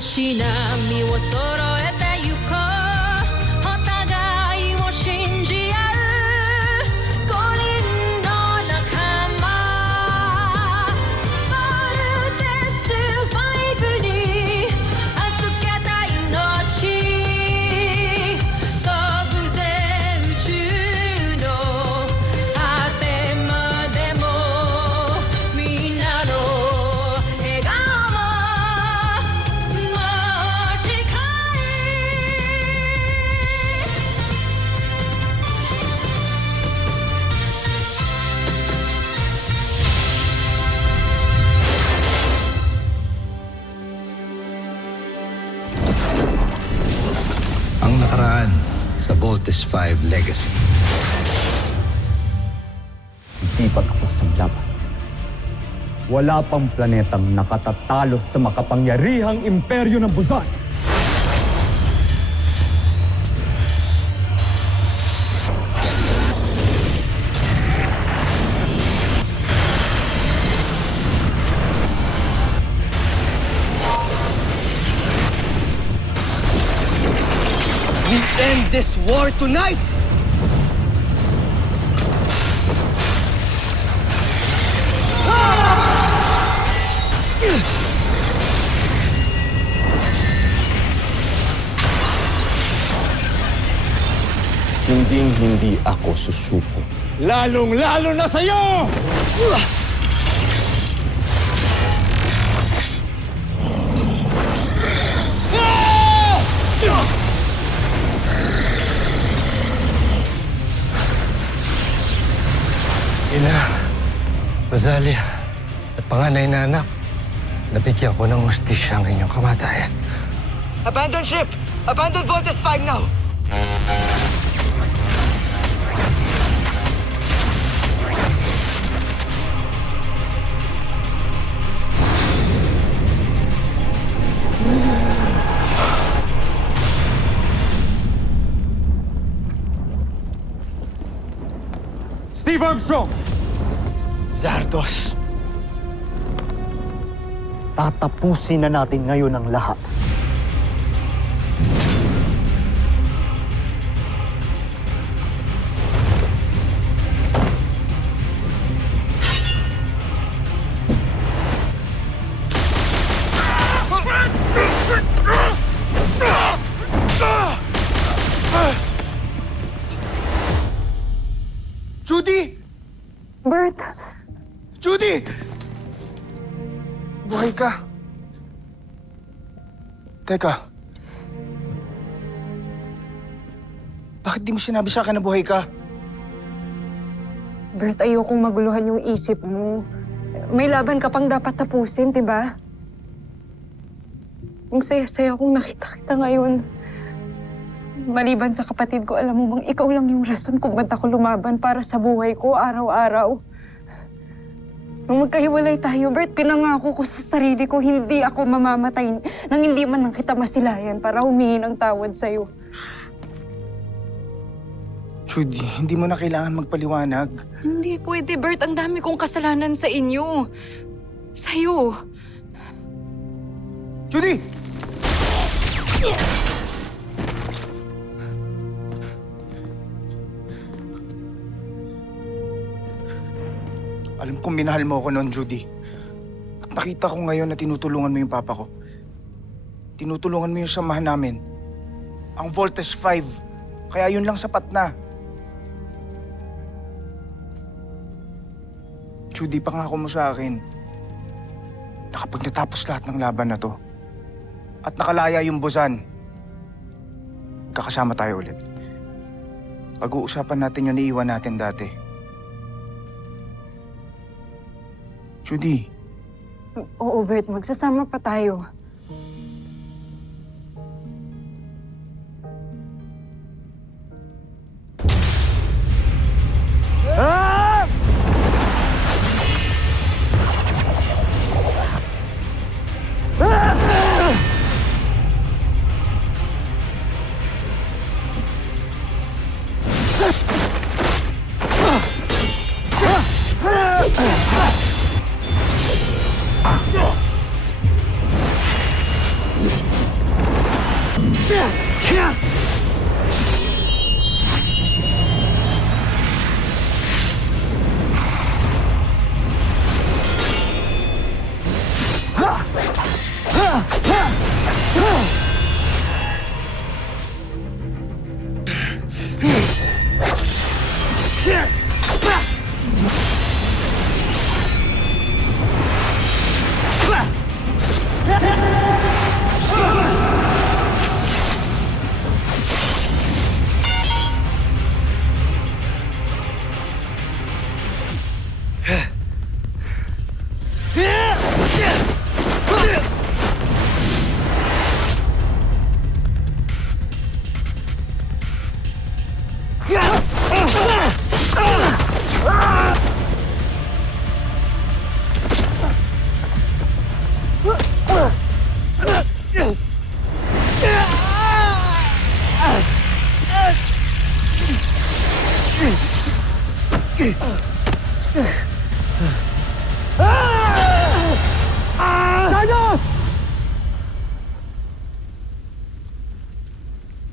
足並みを揃えてゆこうお互いを信じ合う5人の仲間ボルテス5に預けた命飛ぶぜ宇宙の果てまでもみんなの笑顔Ang nakaraan sa Voltes 5 Legacy. Hindi pa tapos ang laban. Wala pang planetang nakatatalo sa makapangyarihang imperyo ng Buzan. We end this war tonight! Hindi ako susuko. Lalong-lalo na sa'yo! Ina, Rosalia, at panganay na anak, nabigyan ko ng hustisya ang inyong kamatayan. Abandon ship! Abandon Voltes 5 now! Steve Armstrong! Zardos! Tatapusin na natin ngayon ang lahat. Judy! Bert! Judy! Buhay ka. Teka. Bakit di mo sinabi sa akin na buhay ka? Bert, ayokong maguluhan yung isip mo. May laban ka pang dapat tapusin, diba? Ang saya-saya kong nakita kita ngayon. Maliban sa kapatid ko, alam mo bang ikaw lang yung rason kung ba't ako lumaban para sa buhay ko araw-araw. Nung magkahiwalay tayo, Bert, pinangako ko sa sarili ko hindi ako mamamatay nang hindi man lang kita masilayan para humingi ng tawad sa'yo. Judy, hindi mo na kailangan magpaliwanag. Hindi pwede, Bert. Ang dami kong kasalanan sa inyo. Sa'yo. Judy! Alam kong minahal mo ako noon, Judy. At nakita ko ngayon na tinutulungan mo yung papa ko. Tinutulungan mo yung samahan namin. Ang Voltes 5. Kaya yun lang sapat na. Judy, pangako mo sa akin na kapag natapos lahat ng laban na to at nakalaya yung Buzan, kakasama tayo ulit. Pag-uusapan natin yung naiiwan natin dati. Judy. Oo, Bert. Magsasama pa tayo.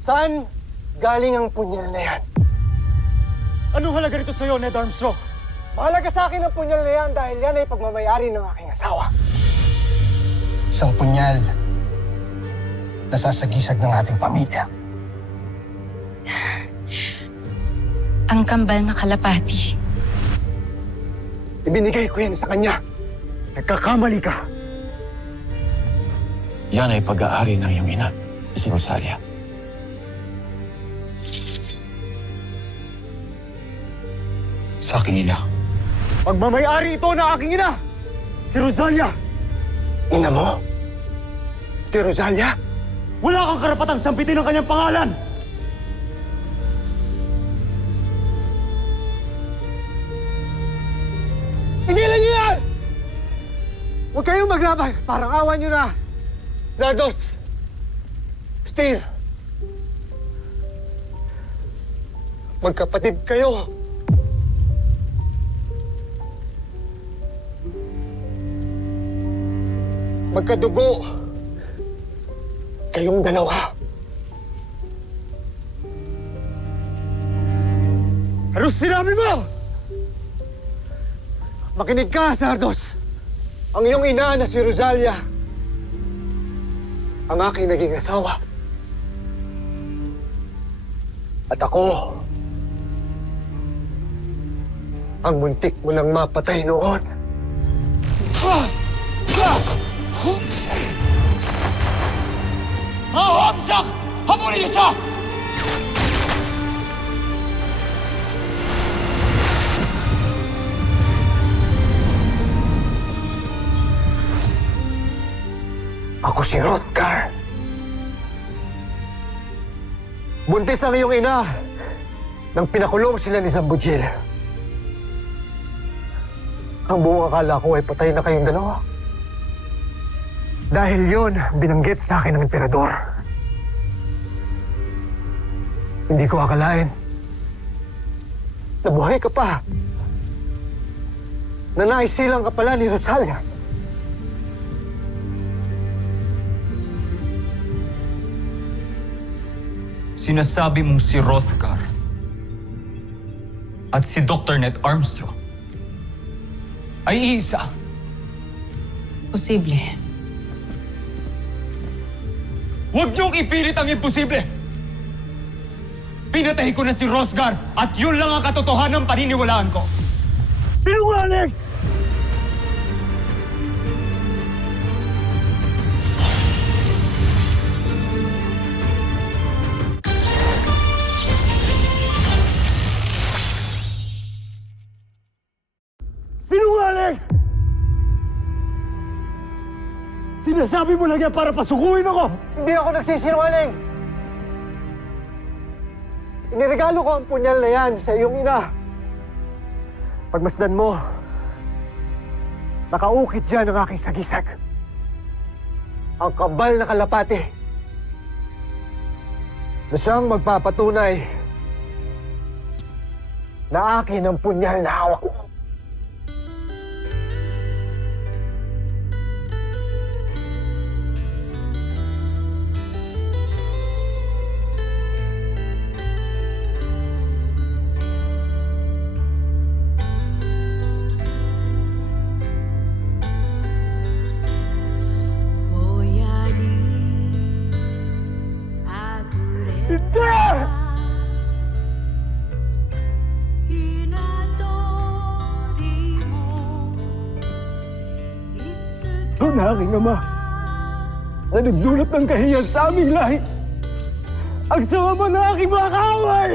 Saan galing ang punyal na yan? Anong halaga nito sa'yo, Ned Armstrong? Mahalaga sa akin ang punyal na yan dahil yan ay pagmamayari ng aking asawa. Isang punyal na sasagisag ng ating pamilya. Ang kambal na kalapati. Ibinigay ko yan sa kanya. Nagkakamali ka. Yan ay pag-aari ng iyong ina, si Rosalia. Sa aking ina. Pagmamayari ito na aking ina! Si Rosalia! Ina mo? Si Rosalia? Wala kang karapatang sampitin ang kanyang pangalan! Tigilan niyo yan! Huwag kayong maglaban. Parang awan niyo na. Zardos! Steel! Magkapatid kayo. Magkadugo. Kayong dalawa. Ano sinabi mo? Makinig ka, Zardos. Ang iyong ina na si Rosalia, ang aking naging asawa. At ako, ang muntik mo nang mapatay noon. Hamsak! Habulin niyo siya! Ako si Hrothgar. Buntis ang iyong ina nang pinakulong sila ni Zambujil. Ang buong akala ko ay patay na kayong dalawa. Dahil yun, binanggit sa akin ng emperador. Hindi ko akalain. Nabuhay ka pa. Na naisilang ka pala ni Rosalia. Sinasabi mong si Hrothgar at si Dr. Ned Armstrong ay isa. Posible. Huwag niyong ipilit ang imposible! Pinatay ko na si Hrothgar at yun lang ang katotohanan ng paniniwalaan ko. Sinungaling! Sinungaling! Sinasabi mo lang yan para pasukuin ako! Hindi ako nagsisinungaling! Iniregalo ko ang punyal na yan sa iyong ina. Pagmasdan mo, nakaukit dyan ang aking sagisag. Ang kabal na kalapati na siyang magpapatunay na akin ang punyal na hawak mo. na aking ama na nagdulot ng kahiyan sa aming lahi. Ang sama ng aking mga kaaway!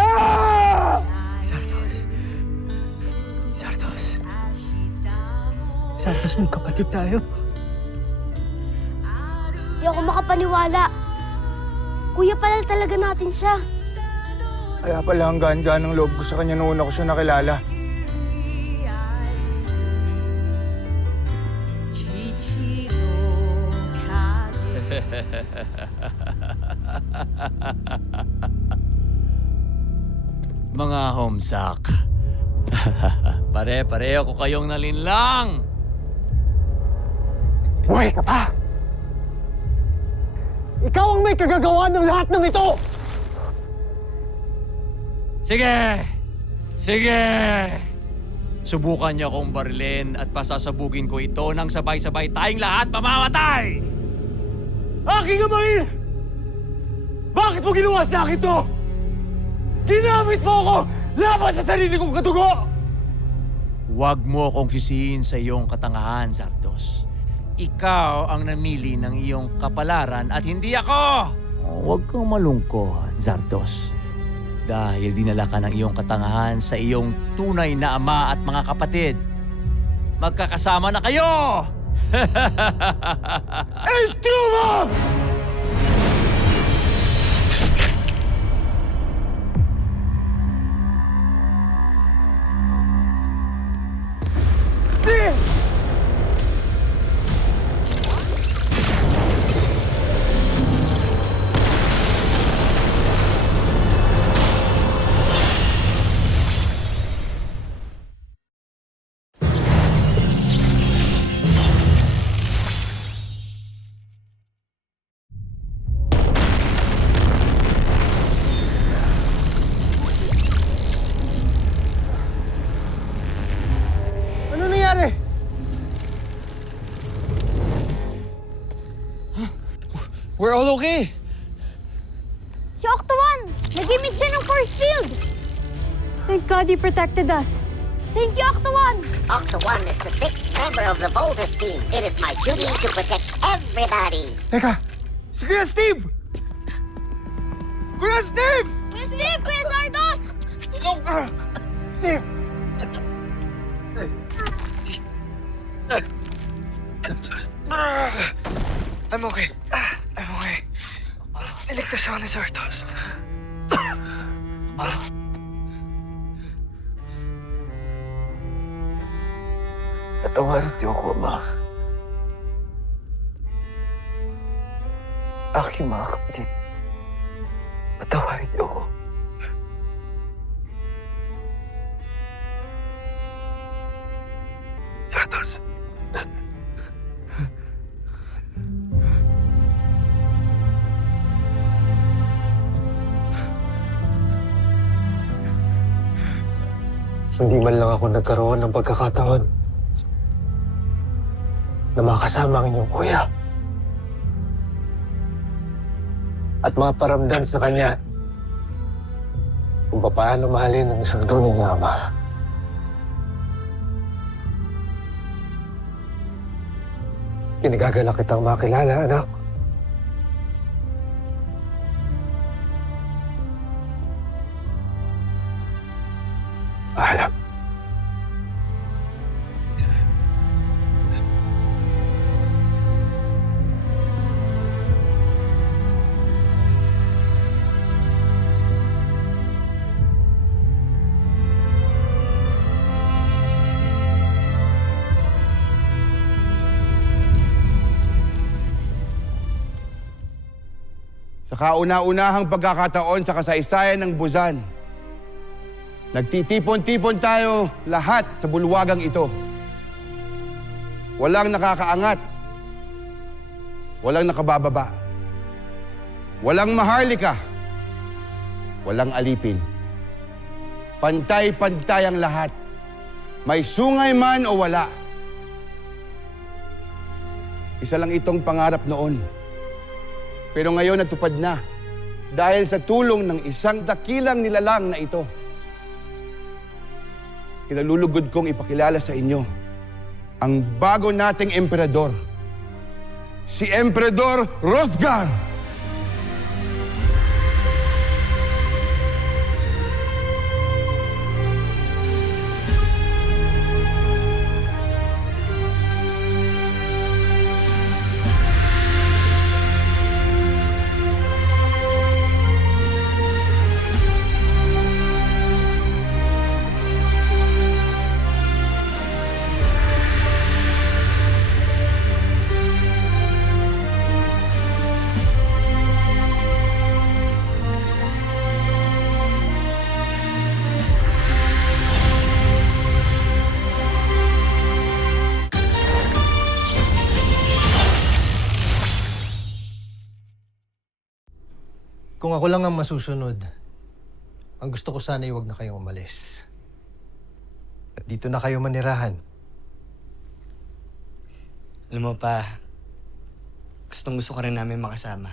Ah! Sardos, magkapatid tayo. Di ako makapaniwala. Kuya pala talaga natin siya. Kaya pala ang gaan-gaan ng loob ko sa kanya noon ako siya nakilala. Mga homesak. Pare-pareho ko kayong nalinlang. Buhay ka pa! Ikaw ang may kagagawa ng lahat ng ito! Sige! Sige! Subukan niyo akong barilin at pasasabugin ko ito nang sabay-sabay tayong lahat mamamatay! Aking amain! Bakit mo ginawa sa akin to? Ginamit mo ako laban sa sarili kong katugo! Huwag mo akong sisihin sa iyong katangahan, Zardos. Ikaw ang namili ng iyong kapalaran at hindi ako! Huwag kang malungkot, Zardos. Dahil dinala ka ng iyong katangahan sa iyong tunay na ama at mga kapatid. Magkakasama na kayo! El Truma! Ano nangyari? We're all okay. Si Octo-1! Nag-emit siya ng force field! Thank God he protected us. Thank you, Octo-1! Octo-1 is the 6th member of the Voltus team. It is my duty to protect everybody. Teka! Si Kuya Steve! Kuya Steve! Kuya Steve! Kuya Sardos! Steve! I'm okay. I'm okay. Iligtas ako ni Sardos. Patawarin niyo ako, Ama. Aking mga kapatid. Patawarin niyo ako. Sardos. Hindi man lang ako nagkaroon ng pagkakataon na makasama ang inyong kuya. At maparamdam sa kanya kung paano mahalin ang isang tunay na ama. Kinagagalak kitang makilala, anak. Alam. Sa kauna-unahang pagkakataon sa kasaysayan ng Buzan, nagtitipon-tipon tayo lahat sa bulwagang ito. Walang nakakaangat. Walang nakabababa. Walang maharlika. Walang alipin. Pantay-pantay ang lahat. May sungay man o wala. Isa lang itong pangarap noon. Pero ngayon natupad na dahil sa tulong ng isang dakilang nilalang na ito. kinalulugod kong ipakilala sa inyo ang bago nating emperador, si Emperador Hrothgar! Kung ako lang ang masusunod, ang gusto ko sana ay huwag na kayong umalis. At dito na kayo manirahan. Alam mo pa, gusto ka rin namin makasama.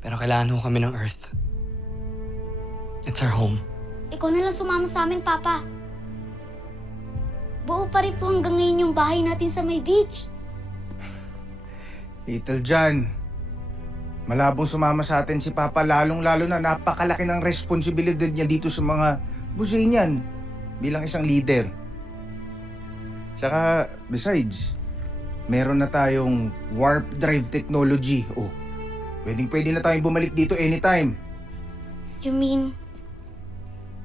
Pero kailangan ho kami ng Earth. It's our home. Ikaw na lang sumama sa amin, Papa. Buo pa rin po hanggang ngayon yung bahay natin sa may beach. Little John, malabong sumama sa atin si Papa, lalong-lalo na napakalaki ng responsibilidad niya dito sa mga busay niyan bilang isang leader. Tsaka, besides, meron na tayong warp drive technology. Oh, pwede na tayong bumalik dito anytime. You mean,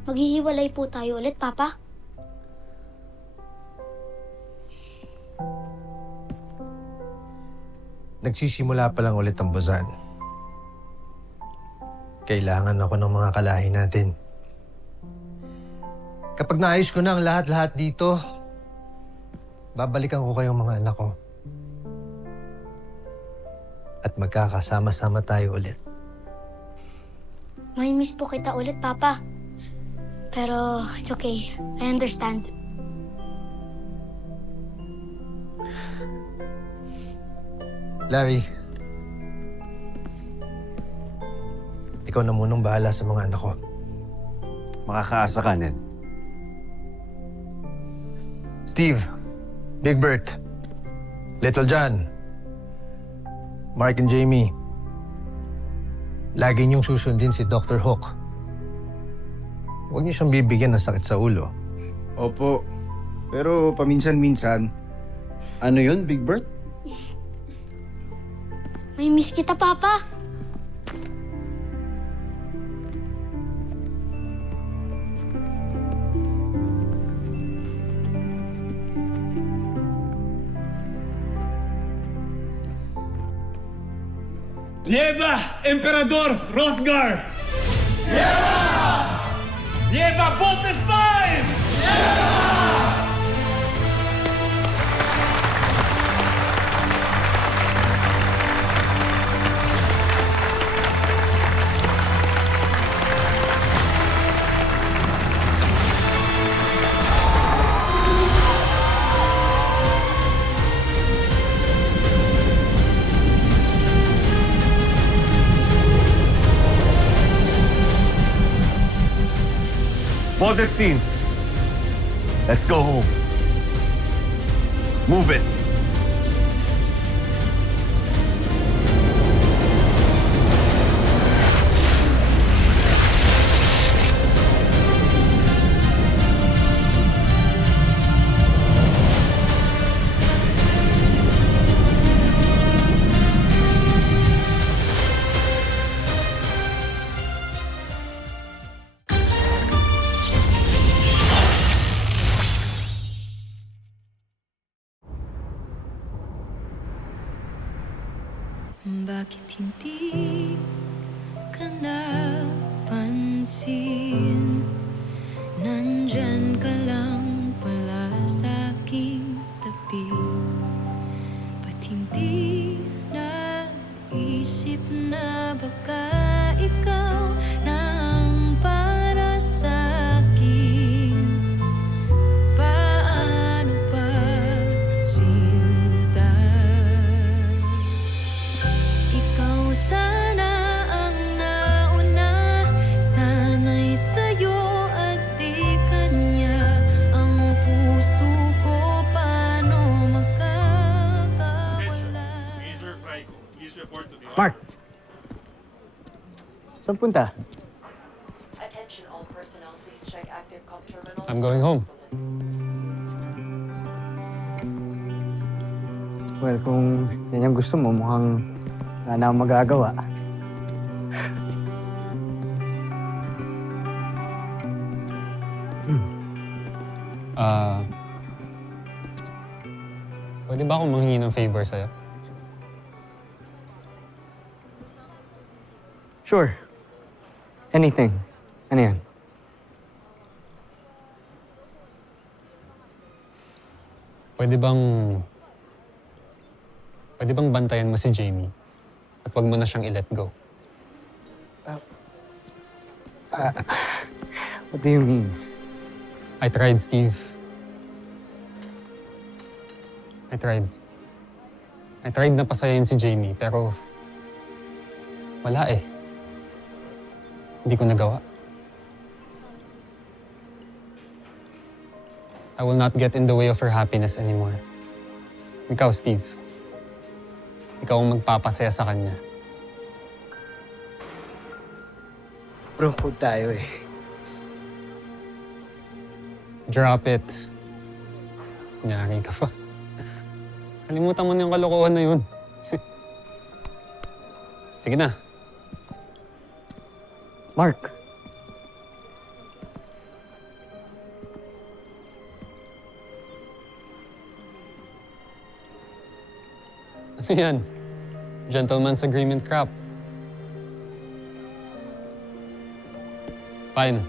maghihiwalay po tayo ulit, Papa? Nagsisimula pa lang ulit ang Busan. Kailangan ako ng mga kalahi natin. Kapag naayos ko na ang lahat-lahat dito, babalikan ko kayong mga anak ko. At magkakasama-sama tayo ulit. May miss po kita ulit, Papa. Pero it's okay. I understand. Larry, ikaw na munang bahala sa mga anak ko. Makakaasa ka, Ned. Steve, Big Bert, Little John, Mark and Jamie, lagi niyong susundin si Dr. Hook. Huwag niyo siyang bibigyan ng sakit sa ulo. Opo, pero paminsan-minsan. Ano yun, Big Bert? May miss kita, Papa. Viva Emperador Hrothgar! Viva! Viva Voltes 5! Valdestine, let's go home. Move it. Bakit hindi ka napansin? Nandyan ka lang pala sa aking tabi. Ba't hindi naisip na baka ikaw na ang para sa akin? Paano ba, sinta? Ikaw sana ang nauna, sana'y sa'yo Saan punta? I'm going home. Well, kung yan yung gusto mo, mukhang wala na akong magagawa. Pwede ba akong manghingi ng favor sa'yo? Sure. Anything. Ano yan? Pwede bang bantayan mo si Jamie? At wag mo na siyang i-let go. What do you mean? I tried, Steve. I tried na pasayahin si Jamie, pero wala eh. Hindi ko nagawa. I will not get in the way of her happiness anymore. Ikaw, Steve. Ikaw ang magpapasaya sa kanya. Bro, food tayo eh. Drop it. Nyari ka pa. Kalimutan mo na yung kalokohan na yun. Sige na. Mark. Ano yan? Gentleman's agreement crap. Fine.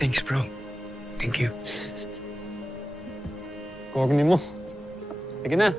Thanks, bro. Thank you. Corny mo. Sige na.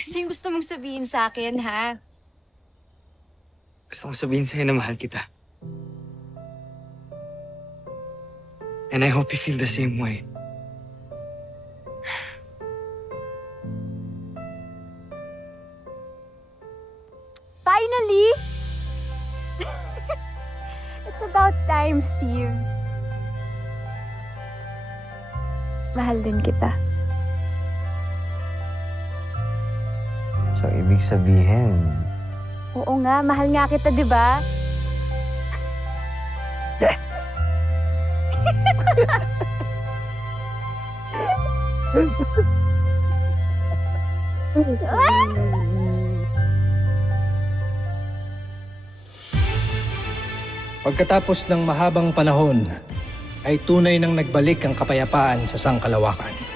Kasi gusto mong sabihin sa akin, ha? Gusto kong sabihin sa'yo na mahal kita. And I hope you feel the same way. Finally! It's about time, Steve. Mahal din kita. So, ibig sabihin, Oo nga, mahal nga kita, di ba? yes! Pagkatapos ng mahabang panahon, ay tunay nang nagbalik ang kapayapaan sa sangkalawakan.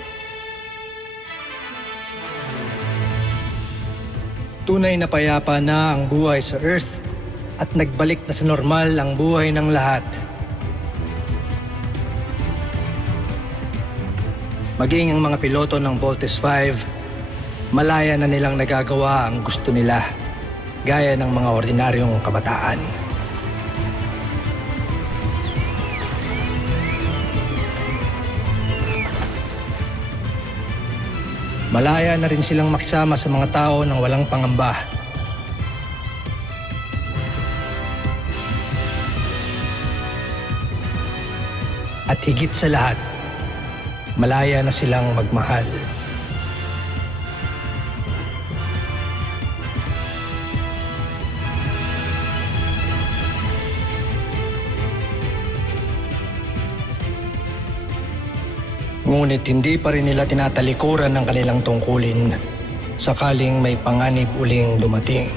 Tunay na payapa na ang buhay sa Earth at nagbalik na sa normal ang buhay ng lahat. Maging ang mga piloto ng Voltes 5, malaya na nilang nagagawa ang gusto nila, gaya ng mga ordinaryong kabataan. Malaya na rin silang makisama sa mga tao ng walang pangamba. At higit sa lahat, malaya na silang magmahal. Ngunit hindi pa rin nila tinatalikuran ng kanilang tungkulin sakaling may panganib uling dumating.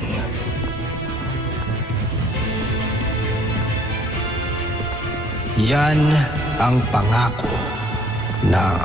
Yan ang pangako ng